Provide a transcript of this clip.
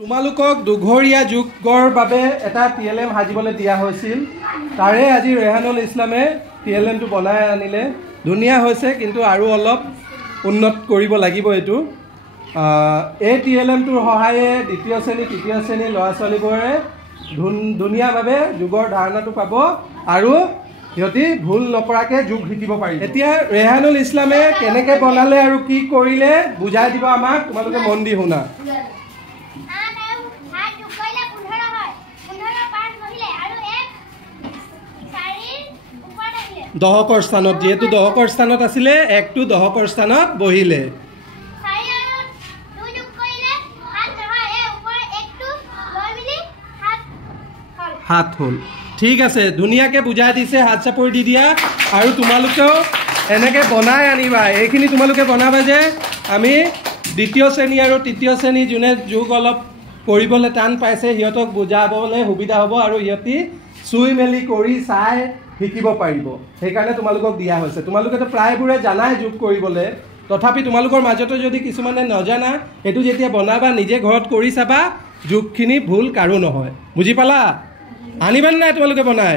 তোমালোকক দুঘৰীয়া যুগৰ বাবে এটা TLM সাজিবলৈ দিয়া হৈছিল। তাৰে আজি ৰেহানুল ইছলামে TLMটো বনাই আনিলে। ধুনীয়া হৈছে, কিন্তু আৰু অলপ উন্নত কৰিব লাগিব। এইটো এই TLMটোৰ সহায়ে দ্বিতীয় শ্ৰেণী তৃতীয় শ্ৰেণীৰ ল'ৰা ছোৱালীবোৰে ধুনীয়াভাৱে যুগৰ ধাৰণাটো পাব আৰু সিহঁতি ভুল নকৰাকৈ যুগ শিকিব পাৰিব। এতিয়া ৰেহানুল ইছলামে কেনেকৈ বনালে আৰু কি কৰিলে বুজাই দিব আমাক। তোমালোকে মন দি শুনা। দহকৰ স্থানত, যিহেতু দহকৰ স্থানত আছিলে, একটো দহকৰ স্থানত বহিলে। হাত হ'ল। ঠিক আছে, ধুনীয়াকৈ বুজাই দিছে। হাত চাপৰি দি দিয়া। আৰু তোমালোকেও এনেকৈ বনাই আনিবা। এইখিনি তোমালোকে বনাবা যে আমি দ্বিতীয় শ্ৰেণী আৰু তৃতীয় শ্ৰেণী যোনে যোগ অলপ কৰিবলৈ টান পাইছে সিহঁতক বুজাবলৈ সুবিধা হ'ব আৰু সিহঁতি চুই মেলি কৰি চাই শিকিব পাৰিব। সেইকাৰণে তোমালোকক দিয়া হৈছে। তোমালোকেতো প্ৰায়বোৰে জানাই যোগ কৰিবলৈ, তথাপি তোমালোকৰ মাজতো যদি কিছুমানে নজানা, এইটো যেতিয়া বনাবা নিজে ঘৰত কৰি চাবা, যোগখিনি ভুল কাৰো নহয়। বুজি পালা? আনিবানে নাই তোমালোকে বনাই?